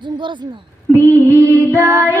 zoom করছ না বিদায়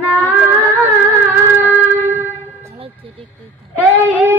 আপনার এই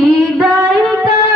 হৃদয়